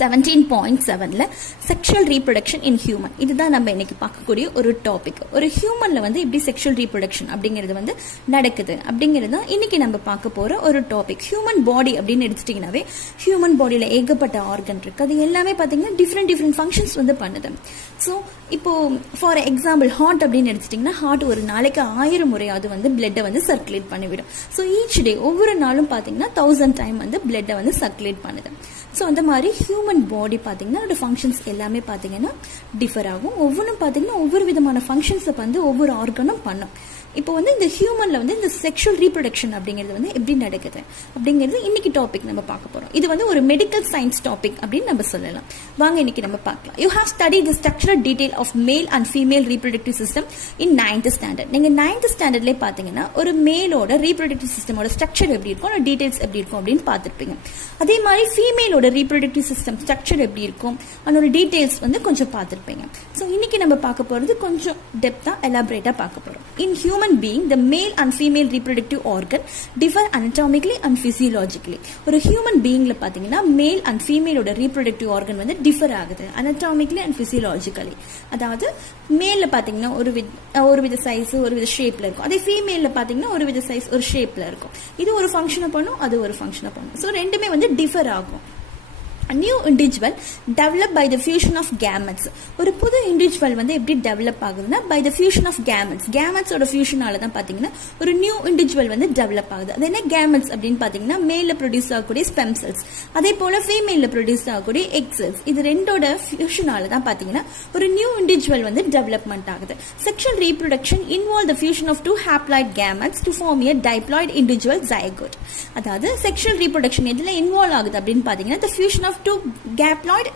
17.7ல sexual reproduction in human. இதுதான் நம்ம இன்னைக்கு பார்க்கக்கூடிய ஒரு டாபிக். ஒரு ஹியூமன்ல வந்து இப்படி செக்ஷுவல் ரீப்ரொடக்ஷன் அப்படிங்கிறது வந்து நடக்குது அப்படிங்கிறது தான் இன்னைக்கு நம்ம பார்க்க போற ஒரு டாபிக். ஹியூமன் பாடி அப்படின்னு எடுத்துட்டீங்கன்னாவே ஹியூமன் பாடியில ஏகப்பட்ட ஆர்கன் இருக்கு. அது எல்லாமே பார்த்தீங்கன்னா டிஃப்ரெண்ட் ஃபங்க்ஷன்ஸ் வந்து பண்ணுது. ஸோ இப்போ ஃபார் எக்ஸாம்பிள் ஹார்ட் அப்படின்னு எடுத்துட்டீங்கன்னா ஹார்ட் ஒரு நாளைக்கு 1000 முறையாவது வந்து பிளட்டை வந்து சர்க்குலேட் பண்ணிவிடும். ஸோ ஈச் டே ஒவ்வொரு நாளும் பார்த்தீங்கன்னா 1000 டைம் வந்து பிளட்டை வந்து சர்க்குலேட் பண்ணுது. ஸோ அந்த மாதிரி ஹியூமன் பாடி பார்த்தீங்கன்னா அதோட ஃபங்க்ஷன்ஸ் எல்லாமே பார்த்தீங்கன்னா டிஃபர் ஆகும். ஒவ்வொன்றும் பார்த்தீங்கன்னா ஒவ்வொரு விதமான ஃபங்க்ஷன்ஸை வந்து ஒவ்வொரு ஆர்கனும் பண்ணும். இப்போ வந்து இந்த ஹியூமன்ல வந்து இந்த செக்ஷுவல் ரீப்ரொடக்ஷன் அப்படிங்கிறது வந்து எப்படி நடக்குது அப்படிங்கிறது இன்னைக்கு டாபிக் நம்ம பார்க்க போறோம். இது வந்து ஒரு மெடிக்கல் சயின்ஸ் டாபிக் அப்படின்னு நம்ம சொல்லலாம். வாங்க இன்னைக்கு நம்ம பார்க்கலாம். You have study the structural detail of male and female reproductive system in 9th standard. நீங்க 9th ஸ்டாண்டர்ட்லேயே பார்த்தீங்கன்னா ஒரு மேலோட ரீப்ரொடக்டிவ் சிஸ்டமோட ஸ்ட்ரக்சர் எப்படி இருக்கும், டீடைல்ஸ் எப்படி இருக்கும் அப்படின்னு பார்த்துருப்பீங்க. அதே மாதிரி ஃபீமேலோட ரீப்ரொடக்டிவ் சிஸ்டம் ஸ்ட்ரக்சர் எப்படி இருக்கும் அதோட டீடைல்ஸ் வந்து கொஞ்சம் பார்த்துருப்பீங்க. ஸோ இன்னைக்கு நம்ம பார்க்க போறது கொஞ்சம் டெப்தா எலாபரேட்டா பார்க்க போறோம். In human being, the male and female reproductive organ differ anatomically and physiologically. ஒரு ஹியூமன் பீயிங்ல பாத்தீங்கன்னா மேல் அண்ட் ஃபீமேலோட ரீப்ரொடக்டிவ் ஆர்கன் வந்து டிஃபர் ஆகுது anatomically and physiologically. அதாவது மேல்ல பாத்தீங்கன்னா ஒரு வித சைஸ் ஒரு வித ஷேப்ல இருக்கும். அதே ஃபீமேல்ல பாத்தீங்கன்னா ஒரு வித சைஸ் ஒரு ஷேப்ல இருக்கும். இது ஒரு ஃபங்க்ஷனை பண்ணும், அது ஒரு ஃபங்க்ஷனை பண்ணும். ஸோ ரெண்டுமே வந்து டிஃபர் ஆகும். A new individual developed by the fusion of gametes. ஒரு புது இண்டிவிஜுவல் வந்து எப்படி டெவலப் ஆகுதுன்னா by the fusion of gametes. gametesோட ஃபியூஷனால தான் பாத்தீங்கன்னா ஒரு நியூ இண்டிவிஜுவல் வந்து டெவலப் ஆகுது. அது என்ன gametes அப்படின்னு பாத்தீங்கன்னா மேல்ல ப்ரொடியூஸ் ஆகக்கூடிய ஸ்பெம் செல்ஸ், அதே போல ஃபீமேல்ல ப்ரொடியூஸ் ஆகக்கூடிய எக் செல்ஸ். இது ரெண்டோட ஃபியூஷனால தான் பாத்தீங்கன்னா ஒரு நியூ இண்டிவிஜுவல் வந்து டெவலப்மெண்ட் ஆகுது. Sexual reproduction involve the fusion of two haploid gametes to form a diploid individual zygote. அதாவது செக்ஷுவல் ரீப்ரொடக்ஷன் எதுல இன்வால்வ் ஆகுது அப்படின்னு பாத்தீங்கன்னா the fusion of two haploid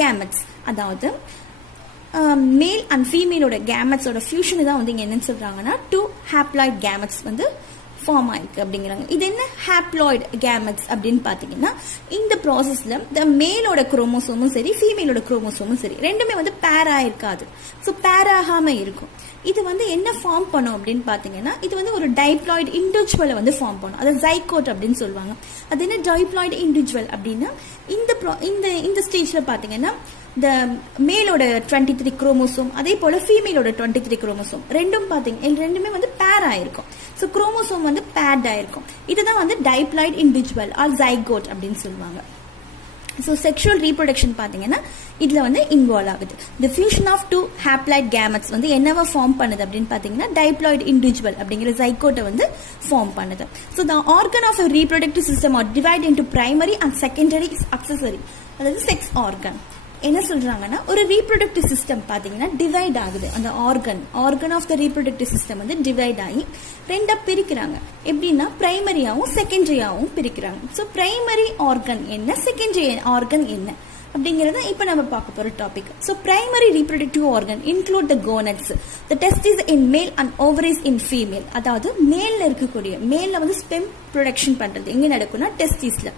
gametes. அதாவது மேல் அண்ட் ஃபீமேலோட கேமெட்ஸோட ஃபியூஷன் தான் வந்து இங்க என்ன சொல்றாங்கன்னா two haploid gametes வந்து ஃபார்ம் ஆயிருக்கு அப்படிங்கிறாங்க. இது என்ன ஹாப்ளாய்டு கேமெட்ஸ் அப்படின்னு பாத்தீங்கன்னா இந்த ப்ராசஸ்ல இந்த மேலோட குரோமோசோமும் சரி ஃபீமேலோட குரோமோசோமும் சரி ரெண்டுமே வந்து பேர் ஆயிருக்காது. ஸோ பேர் ஆகாம இருக்கும். இது வந்து என்ன ஃபார்ம் பண்ணும் அப்படின்னு பாத்தீங்கன்னா இது வந்து ஒரு டைப்ளாய்டு இண்டிவிஜுவலை வந்து ஃபார்ம் பண்ணும். அது ஜைகோட் அப்படின்னு சொல்லுவாங்க. அது என்ன டைப்ளாய்டு இண்டிவிஜுவல் அப்படின்னா இந்த ஸ்டேஜ்ல பாத்தீங்கன்னா இந்த மேலோட 23 குரோமோசோம் அதே போல ஃபீமேலோட 23 குரோமோசோம் ரெண்டுமே வந்து பேர் ஆயிருக்கும். ஸோ குரோமோசோம் வந்து பேர்ட் ஆயிருக்கும். இதுதான் வந்து டைப்ளாய்டு இண்டிவிஜுவல் ஆர் ஜைகோட் அப்படின்னு சொல்லுவாங்க. ஸோ செக்ஷுவல் ரீப்ரொடக்ஷன் பார்த்தீங்கன்னா இதில் வந்து இன்வால்வ் ஆகுது. The fusion of two haploid gametes வந்து என்னவா ஃபார்ம் பண்ணுது அப்படின்னு பார்த்தீங்கன்னா டைப்ளாய்டு இண்டிவிஜுவல் அப்படிங்கிற ஜைகோட்டை வந்து ஃபார்ம் பண்ணுது. So the organ of a reproductive system are divided into primary and secondary accessory. அதாவது செக்ஸ் ஆர்கன். என்ன சொல்றாங்கன்னா ஒரு ரீப்ரொடக்டிவ் சிஸ்டம் பாத்தீங்கன்னா டிவைட் ஆகுது. அந்த organ of the reproductive system வந்து டிவைட் ஆகி ரெண்டா பிரிக்கிறாங்க. எப்படின்னா பிரைமரியாவும் செகண்டரியாவும் பிரிக்கிறாங்க. ஸோ பிரைமரி ஆர்கன் என்ன, செகண்டரி ஆர்கன் என்ன அப்படிங்கறத இப்ப நம்ம பார்க்க போற topic. So primary reproductive organ include the gonads, the testis in male and ovaries in female. அதாவது மேல்ல வந்து ஸ்பெம் ப்ரொடக்ஷன் பண்றது எங்க நடக்கும்னா டெஸ்டிஸ்ல.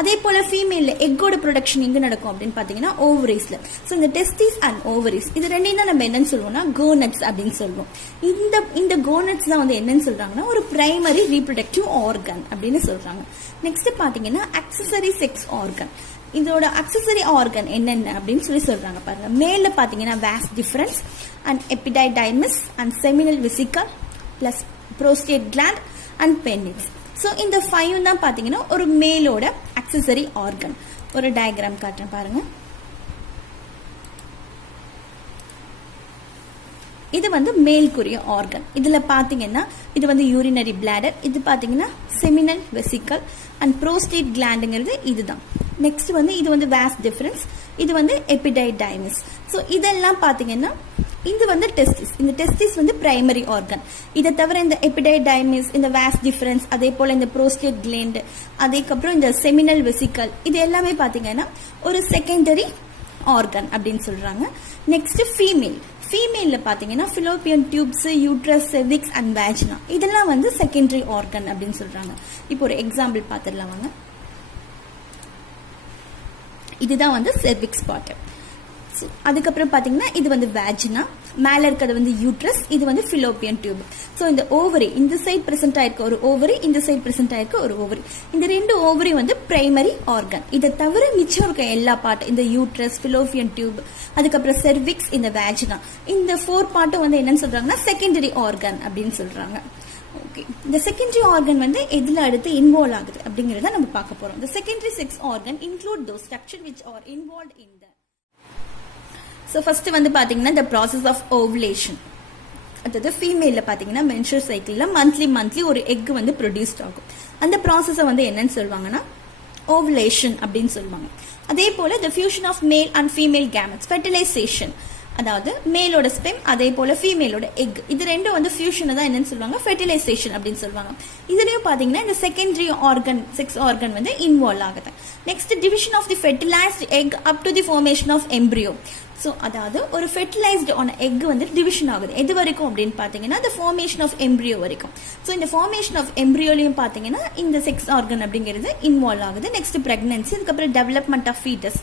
அதே போல ஃபீமேல்ல எக்கோட ப்ரொடக்ஷன் எங்க நடக்கும் அப்படின்னு பாத்தீங்கன்னா ஓவரிஸ்ல. சோ இந்த டெஸ்டிஸ் அண்ட் ஓவரிஸ் இது ரெண்டையும் தான் நம்ம என்னன்னு சொல்லுவோம்னா கோனட்ஸ் அப்படின்னு சொல்லுவோம். இந்த கோனட்ஸ் தான் வந்து என்னன்னு சொல்றாங்கன்னா ஒரு பிரைமரி ரீப்ரொடக்டிவ் ஆர்கன் அப்படின்னு சொல்றாங்க. நெக்ஸ்ட் பாத்தீங்கன்னா அக்சசரி செக்ஸ் ஆர்கன். இதோட அக்சசரி ஆர்கன் என்னென்ன அப்படின்னு சொல்றாங்க பாருங்க. மேல பாத்தீங்கன்னா vas deferens and epididymis and seminal vesicle plus prostate gland and penis. So இந்த 5 தான் பாத்தீங்கன்னா ஒரு மேலோட அக்சசரி ஆர்கன். ஒரு டயக்ராம் காட்டுறேன் பாருங்க. இது வந்து மேல்குரிய ஆர்கன். இதுல பாத்தீங்கன்னா இது வந்து யூரினரி பிளாடர், இது பாத்தீங்கன்னா செமினல் வெசிக்கல் அண்ட் புரோஸ்டேட் கிளாண்டுங்கிறது இதுதான். நெக்ஸ்ட் வந்து இது வந்து வாஸ் டிஃபரன்ஸ், இது வந்து எபிடைடைமஸ். ஸோ இதெல்லாம் பாத்தீங்கன்னா இது வந்து டெஸ்டிஸ். இந்த டெஸ்டிஸ் வந்து பிரைமரி ஆர்கன். இதை தவிர இந்த எபிடைடைமஸ், இந்த வாஸ் டிஃபரன்ஸ், அதே போல இந்த புரோஸ்டேட் கிளாண்ட், அதுக்கப்புறம் இந்த செமினல் வெசிக்கல் இது எல்லாமே பாத்தீங்கன்னா ஒரு செகண்டரி ஆர்கன் அப்படின்னு சொல்றாங்க. நெக்ஸ்ட் ஃபீமேல்ல பாத்தீங்கன்னா Fallopian tubes, uterus, cervix and வேஜினா இதெல்லாம் வந்து செகண்டரி ஆர்கன் அப்படின்னு சொல்றாங்க. இப்போ ஒரு எக்ஸாம்பிள் பார்த்துடலாம் வாங்க. இதுதான் வந்து செர்விக்ஸ் பார்ட். ஸோ அதுக்கப்புறம் பார்த்தீங்கன்னா இது வந்து வேஜினா, மேலே இருக்கிறது வந்து யூட்ரஸ், இது வந்து ஃபிலோப்பியன் டியூப். ஸோ இந்த ஓவரி இந்த சைட் பிரசென்ட் ஆயிருக்க ஒரு ஓவரி, இந்த சைட் பிரசென்ட் ஆயிருக்க ஒரு ஓவரி, இந்த 2 ஓவரி வந்து பிரைமரி ஆர்கன். இதை தவிர மிச்சம் இருக்க எல்லா பார்ட், இந்த யூட்ரஸ், ஃபிலோப்பியன் டியூப், அதுக்கப்புறம் செர்விக்ஸ், இந்த வேஜினா, இந்த 4 பார்ட்டும் வந்து என்னன்னு சொல்றாங்கன்னா செகண்டரி ஆர்கன் அப்படின்னு சொல்றாங்க. ஓகே, இந்த செகண்டரி ஆர்கன் வந்து எதுல அடுத்து இன்வால்வ் ஆகுது அப்படிங்கறத நம்ம பார்க்க போறோம். The secondary sex organ include those structures which are involved in the. So first வந்து பாத்தீங்கன்னா the process of ovulation. அதாவது ஃபீமேல்ல பாத்தீங்கன்னா menstrual cycleல மந்த்லி ஒரு எக் வந்து ப்ரொடியூஸ்ட் ஆகும். அந்த ப்ராசஸை வந்து என்னன்னு சொல்லுவாங்கன்னா ovulation அப்படின்னு சொல்லுவாங்க. அதே போல the fusion of male and female gametes, fertilization, அதாவது மேலோட ஸ்பெம் அதே போல ஃபீமேலோட எக், இது ரெண்டும் வந்து ஃபியூஷனை தான் என்னன்னு சொல்லுவாங்க ஃபெர்டிலைசேஷன் அப்படின்னு சொல்லுவாங்க. இதுலயும் பாத்தீங்கன்னா இந்த செகண்டரி ஆர்கன் செக்ஸ் ஆர்கன் வந்து இன்வால்வ் ஆகுது. Next division of the fertilised egg up to the formation of embryo. So அதாவது ஒரு ஃபெர்டிலைஸ்டு ஆன எக் வந்து டிவிஷன் ஆகுது எது வரைக்கும் அப்படின்னு பார்த்தீங்கன்னா the formation of embryo வரைக்கும். ஸோ இந்த ஃபார்மேஷன் ஆஃப் எம்ப்ரியோலையும் பார்த்தீங்கன்னா இந்த செக்ஸ் ஆர்கன் அப்படிங்கிறது இன்வால்வ் ஆகுது. நெக்ஸ்ட் பிரெக்னன்சி, அதுக்கப்புறம் டெவலப்மெண்ட் ஆஃப் ஃபீட்டஸ்,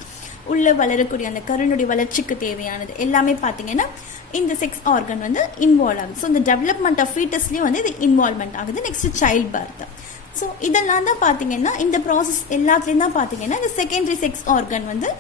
உள்ள வளரக்கூடிய அந்த கருணுடைய வளர்ச்சிக்கு தேவையானது எல்லாமே பார்த்தீங்கன்னா இந்த செக்ஸ் ஆர்கன் வந்து இன்வால்வ் ஆகுது. ஸோ இந்த டெவலப்மெண்ட் ஆஃப் ஃபீட்டஸ்லயும் வந்து இது இன்வால்வ்மெண்ட் ஆகுது. Next child birth. ஸோ இதெல்லாம் தான் பார்த்தீங்கன்னா இந்த ப்ராசஸ் எல்லாத்துலேயும் தான் பார்த்தீங்கன்னா இந்த செகண்டரி செக்ஸ் ஆர்கன் வந்து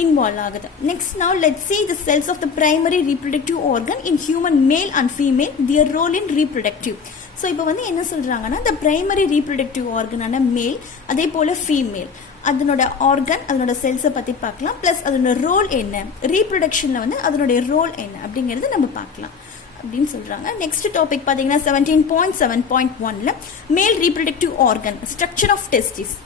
involved ஆகுது. Next now let's see the cells of the primary reproductive organ in human male and female, their role in reproductive. So இப்போ வந்து என்ன சொல்றாங்கன்னா the primary reproductive organ ஆன மேல் அதே போல ஃபீமேல் அதனோட ஆர்கன் அதனோட செல்ஸை பத்தி பார்க்கலாம். பிளஸ் அதனோட ரோல் என்ன, ரீப்ரொடக்ஷன்ல வந்து அதனுடைய ரோல் என்ன அப்படிங்கறது நம்ம பார்க்கலாம் அப்படின்னு சொல்றாங்க. நெக்ஸ்ட் டாபிக் பாத்தீங்கன்னா 17.7.1ல male reproductive organ structure of testis.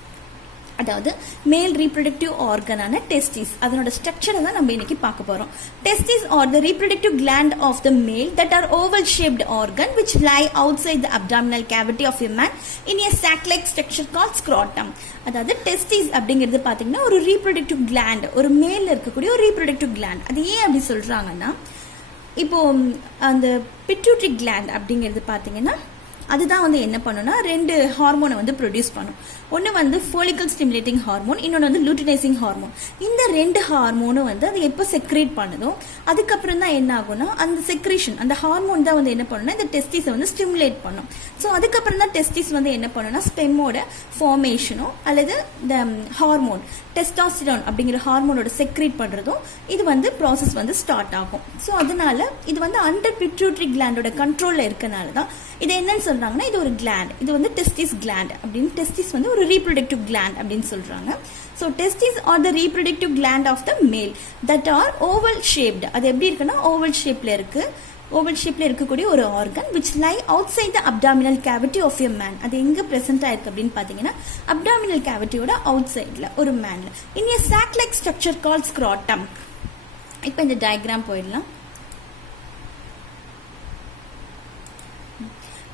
அதாவது மேல் ரீப்ரொடக்டிவ் ஆர்கனான டெஸ்டிஸ் அதனோட ஸ்ட்ரக்சரை தான் நம்ம இன்னைக்கு பார்க்க போறோம். Testis are the reproductive gland of the male that are oval shaped organ which lie outside the abdominal cavity of a man in a sac like structure called scrotum. அதாவது testis அப்படிங்கிறது பாத்தீங்கன்னா ஒரு ரீப்ரொடக்டிவ் gland, ஒரு மேல்ல இருக்கக்கூடிய ஒரு reproductive gland. அது ஏன் அப்படி சொல்றாங்கன்னா இப்போ அந்த பிட்யூட்டரி gland அப்படிங்கிறது பாத்தீங்கன்னா அதுதான் வந்து என்ன பண்ணுன்னா 2 ஹார்மோனை வந்து ப்ரொடியூஸ் பண்ணும். ஒன்று வந்து ஃபோலிக்கல் ஸ்டிமுலேட்டிங் ஹார்மோன், இன்னொன்று வந்து லூட்டினைசிங் ஹார்மோன். இந்த 2 ஹார்மோனும் வந்து அது எப்போ செக்ரேட் பண்ணுதோ அதுக்கப்புறம் தான் என்ன ஆகும்னா அந்த செக்ரேஷன் அந்த ஹார்மோன் தான் வந்து என்ன பண்ணுன்னா இந்த டெஸ்டிஸை வந்து ஸ்டிமுலேட் பண்ணும். ஸோ அதுக்கப்புறம் தான் டெஸ்டிஸ் வந்து என்ன பண்ணுன்னா ஸ்பெம்மோட ஃபார்மேஷனோ அல்லது இந்த ஹார்மோன் டெஸ்டாஸ்டிரான் அப்படிங்கிற ஹார்மோனோட செக்ரேட் பண்றதும் இது வந்து ப்ராசஸ் வந்து ஸ்டார்ட் ஆகும். ஸோ அதனால இது வந்து அண்டர் பிட்யூட்டரி கிளாண்டோட கண்ட்ரோல்ல இருக்கனால தான் இது என்னன்னு சொல்றாங்கன்னா இது ஒரு கிளாண்ட், இது வந்து டெஸ்டிஸ் கிளாண்ட் அப்படின்னு. டெஸ்டிஸ் வந்து ஒரு ரீப்ரொடக்டிவ் கிளாண்ட் அப்படின்னு சொல்றாங்க. So testis are the reproductive gland of the male that R oval shaped. அது எப்படி இருக்குன்னா ஓவல் ஷேப்ல இருக்கு. ஓவல் ஷேப்ல இருக்கக்கூடிய ஒரு organ which lie outside the abdominal cavity of a man. அது எங்க பிரசன்ட் ஆயிருக்கு அப்படின்னு பாத்தீங்கன்னா abdominal cavityயோட அவுட் சைட்ல ஒரு மேன்ல in a sac like structure called scrotum. இப்போ இந்த டயக்ராம் போயிடலாம்.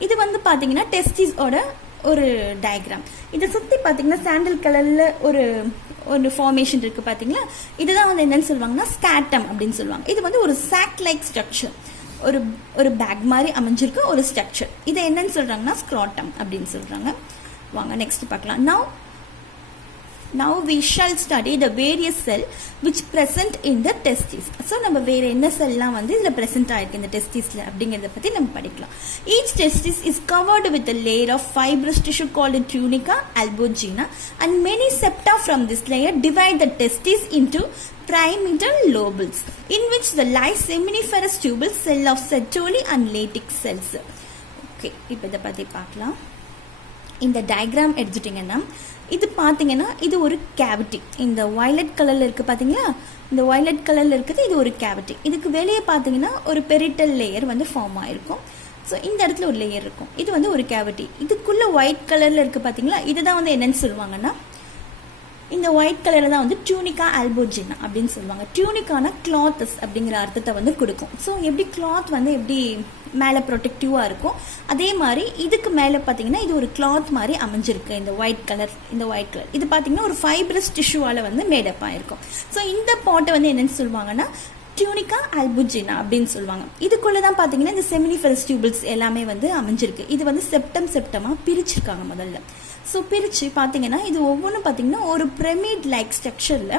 இது வந்து பாத்தீங்கன்னா டெஸ்டிஸோட ஒரு டயக்ராம். இதை சுத்தி பாத்தீங்கன்னா சாண்டல் கலர்ல ஒரு ஃபார்மேஷன் இருக்கு பாத்தீங்களா, இதுதான் வந்து என்னன்னு சொல்லுவாங்கன்னா ஸ்கேட்டம் அப்படின்னு சொல்லுவாங்க. இது வந்து ஒரு சாக் லைக் ஸ்ட்ரக்சர், ஒரு பேக் மாதிரி அமைஞ்சிருக்க ஒரு ஸ்ட்ரக்சர். இதை என்னன்னு சொல்றாங்கன்னா ஸ்க்ராட்டம் அப்படின்னு சொல்றாங்க. வாங்க நெக்ஸ்ட் பார்க்கலாம். Now we shall study the various cell which present in the testes. So நம்ம வேற என்ன செல்லாம் வந்து இதுல present ஆயிருக்கு இந்த டெஸ்டிஸ்ல அப்படிங்கறத பத்தி நம்ம படிக்கலாம். Each testis is covered with a layer of fibrous tissue called tunica albuginea and many septa from this layer divide the testis into pyramidal lobules in which the lie seminiferous tubule cell of Sertoli and latex cells. Okay, இப்போ இத பத்தி பார்க்கலாம். இந்த diagram எடுத்துட்டீங்கன்னா இது பாத்தீங்கன்னா இது ஒரு கேவிட்டி. இந்த வயலட் கலர்ல இருக்கு பாத்தீங்களா, இந்த வயலட் கலர்ல இருக்குது இது ஒரு கேவிட்டி. இதுக்கு வெளியே பாத்தீங்கன்னா ஒரு பெரிட்டல் லேயர் வந்து ஃபார்ம் ஆயிருக்கும். ஸோ இந்த இடத்துல ஒரு லேயர் இருக்கும். இது வந்து ஒரு கேவிட்டி. இதுக்குள்ள ஒயிட் கலர்ல இருக்கு பாத்தீங்களா, இதுதான் வந்து என்னன்னு சொல்லுவாங்கன்னா இந்த ஒயிட் கலர்ல தான் வந்து டியூனிகா ஆல்போஜினா அப்படின்னு சொல்லுவாங்க. டியூனிக்கான கிளாத்ஸ் அப்படிங்கிற அர்த்தத்தை வந்து கொடுக்கும். ஸோ எப்படி கிளாத் வந்து எப்படி மேலே ப்ரொடெக்டிவா இருக்கும் அதே மாதிரி இதுக்கு மேலே பார்த்தீங்கன்னா இது ஒரு கிளாத் மாதிரி அமைஞ்சிருக்கு. இந்த ஒயிட் கலர் இது பார்த்தீங்கன்னா ஒரு ஃபைப்ரஸ் டிஷ்யூவால வந்து மேடப் ஆயிருக்கும். ஸோ இந்த பாட்டை வந்து என்னன்னு சொல்லுவாங்கன்னா டியூனிகா ஆல்புஜினா அப்படின்னு சொல்லுவாங்க. இதுக்குள்ளதான் பாத்தீங்கன்னா இந்த செமினிஃபெரஸ் டியூபிள்ஸ் எல்லாமே வந்து அமைஞ்சிருக்கு. இது வந்து செப்டமா பிரிச்சிருக்காங்க முதல்ல. ஸோ பிரிச்சு பாத்தீங்கன்னா இது ஒவ்வொன்றும் பாத்தீங்கன்னா ஒரு பிரமிட் லைக் ஸ்ட்ரக்சர்ல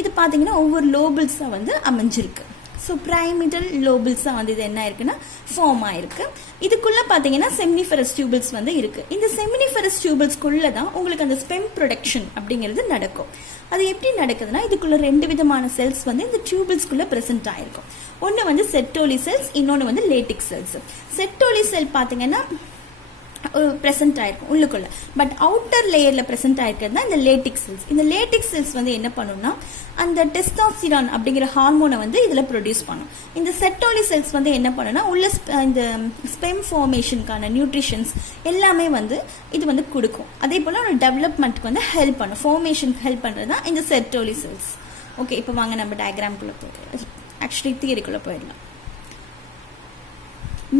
இது பார்த்தீங்கன்னா ஒவ்வொரு லோபிள்ஸாக வந்து அமைஞ்சிருக்கு. ஸோ பிரைமிடல் லோபிள்ஸாக வந்து இது என்ன இருக்குன்னா ஃபார்ம் ஆயிருக்கு. இதுக்குள்ளே பார்த்தீங்கன்னா செமினிஃபரஸ் டியூபிள்ஸ் வந்து இருக்கு. இந்த செமினிஃபரஸ் டியூபிள்ஸ்குள்ளே தான் உங்களுக்கு அந்த ஸ்பெம் ப்ரொடக்ஷன் அப்படிங்கிறது நடக்கும். அது எப்படி நடக்குதுன்னா இதுக்குள்ள 2 விதமான செல்ஸ் வந்து இந்த டியூபிள்ஸ்குள்ளே ப்ரெசென்ட் ஆயிருக்கும். ஒன்று வந்து செட்டோலி செல்ஸ், இன்னொன்று வந்து லேட்டிக் செல்ஸ். செட்டோலி செல் பார்த்தீங்கன்னா ப்ரெசென்ட் ஆயிருக்கும் உள்ளுக்குள்ள, பட் அவுட்டர் லேயர்ல ப்ரெசென்ட் ஆயிருக்கிறது தான் இந்த லேட்டிக் செல்ஸ். இந்த லேட்டிக் செல்ஸ் வந்து என்ன பண்ணும்னா அந்த டெஸ்டாஸ்டிரான் அப்படிங்கிற ஹார்மோனை வந்து இதுல ப்ரொடியூஸ் பண்ணும். இந்த செட்டோலி செல்ஸ் வந்து என்ன பண்ணுன்னா உள்ள இந்த ஸ்பெம் ஃபார்மேஷனுக்கான நியூட்ரிஷன்ஸ் எல்லாமே வந்து இது வந்து கொடுக்கும். அதே போல ஒரு டெவலப்மெண்ட்க்கு வந்து ஹெல்ப் பண்ணும், ஃபார்மேஷனுக்கு ஹெல்ப் பண்றது தான் இந்த செட்டோலி செல்ஸ். ஓகே, இப்போ வாங்க நம்ம டயக்ராம்குள்ள போயிடலாம். ஆக்சுவலி தியரிக்குள்ள போயிடலாம்.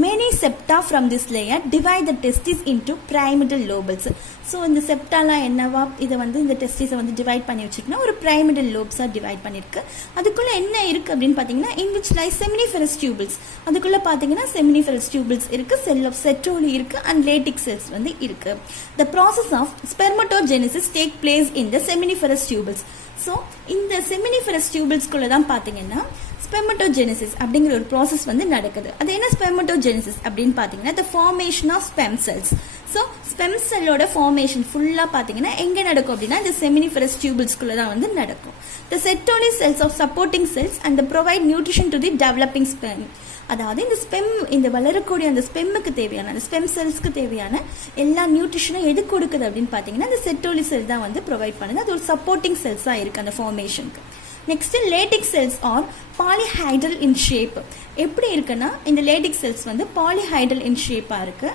Many septa from this layer divide the testis into pyramidal lobules. So இந்த செப்டாலாம் என்னவா இதை வந்து இந்த டெஸ்டிஸை வந்து டிவைட் பண்ணி வச்சிருக்குன்னா ஒரு pyramidal lobes-ஆ டிவைட் பண்ணியிருக்கு. அதுக்குள்ளே என்ன இருக்குது அப்படின்னு பார்த்தீங்கன்னா in which lies seminiferous tubules. அதுக்குள்ளே பார்த்தீங்கன்னா seminiferous tubules இருக்குது, cell of setoli இருக்குது and latic cells வந்து இருக்குது. The process of spermatogenesis take place in the seminiferous tubules. So இந்த செமினிஃபரஸ் டியூபிள்ஸ்குள்ளே தான் பார்த்தீங்கன்னா ஸ்பெர்மட்டோஜெனிசிஸ் அப்படிங்கிற ஒரு ப்ராசஸ் வந்து நடக்குது. அது என்ன ஸ்பெர்மட்டோஜெனிசிஸ் அப்படின்னு பார்த்தீங்கன்னா the formation of sperm cells. So sperm செல்லோட ஃபார்மேஷன் ஃபுல்லாக பார்த்தீங்கன்னா எங்கே நடக்கும் அப்படின்னா இந்த செமினிஃபரஸ் டியூபிள்ஸ்குள்ளே தான் வந்து நடக்கும். The setoli cells of supporting cells and they provide nutrition to the developing sperm. அதாவது இந்த ஸ்பெம் இந்த வளரக்கூடிய அந்த ஸ்பெம்முக்கு தேவையான அந்த ஸ்பெம் செல்ஸ்க்கு தேவையான எல்லா நியூட்ரிஷனும் எது கொடுக்குது அப்படின்னு பார்த்தீங்கன்னா இந்த செட்டோலி செல் தான் வந்து ப்ரொவைட் பண்ணுது. அது ஒரு சப்போர்ட்டிங் செல்ஸாக இருக்குது அந்த ஃபார்மேஷனுக்கு. Next Leydig cells are polyhedral in shape. எப்படி இருக்குன்னா இந்த லேட்டிக் செல்ஸ் வந்து பாலிஹைட்ரல் இன் ஷேப்பாக இருக்கு.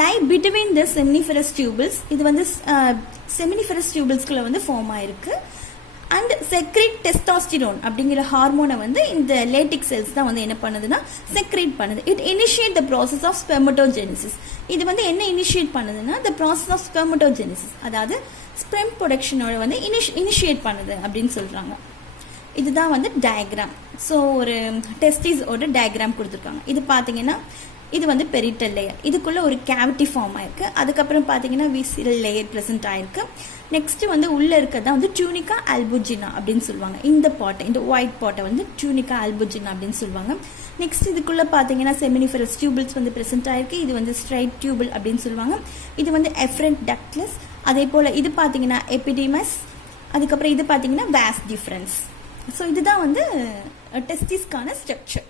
லை பிட்வீன் த செமினிஃபரஸ் டியூபிள்ஸ். இது வந்து செமினிஃபரஸ் டியூபிள்ஸ்குள்ள வந்து ஃபார்ம் ஆயிருக்கு. அண்ட் செக்ரேட் டெஸ்டாஸ்டிரோன் அப்படிங்கிற ஹார்மோனை வந்து இந்த லேட்டிக் செல்ஸ் தான் வந்து என்ன பண்ணுதுன்னா செக்ரேட் பண்ணுது. It initiate the process of spermatogenesis. இது வந்து என்ன இனிஷியேட் பண்ணுதுன்னா த ப்ராசஸ் ஆஃப் ஸ்பெர்மட்டோஜெனிசிஸ், அதாவது ஸ்பெர்ம் ப்ரொடக்ஷனோட வந்து இனிஷியேட் பண்ணுது அப்படின்னு சொல்றாங்க. இதுதான் வந்து டயக்ராம். ஸோ ஒரு டெஸ்டிஸோட டயக்ராம் கொடுத்துருக்காங்க. இது பார்த்தீங்கன்னா இது வந்து பெரிட்டல் லேயர், இதுக்குள்ள ஒரு கேவிட்டி ஃபார்ம் ஆயிருக்கு. அதுக்கப்புறம் பார்த்தீங்கன்னா விசிரல் லேயர் ப்ரெசென்ட் ஆயிருக்கு. நெக்ஸ்ட் வந்து உள்ள இருக்கிறதா வந்து டியூனிகா அல்புஜினா அப்படின்னு சொல்லுவாங்க. இந்த பாட்டை, இந்த ஒயிட் பாட்டை வந்து டியூனிகா அல்புஜினா அப்படின்னு சொல்லுவாங்க. நெக்ஸ்ட் இதுக்குள்ள பார்த்தீங்கன்னா செமினிஃபரஸ் டியூபிள்ஸ் வந்து ப்ரெசென்ட் ஆயிருக்கு. இது வந்து ஸ்ட்ரைட் டியூபிள் அப்படின்னு சொல்லுவாங்க. இது வந்து எஃப்ரெண்ட் டக்ட்லஸ். அதே போல இது பார்த்தீங்கன்னா எபிடிமஸ். அதுக்கப்புறம் இது பார்த்தீங்கன்னா வாஸ் டிஃபரன்ஸ். ஸோ இதுதான் வந்து டெஸ்டிஸ்க்கான ஸ்ட்ரக்சர்.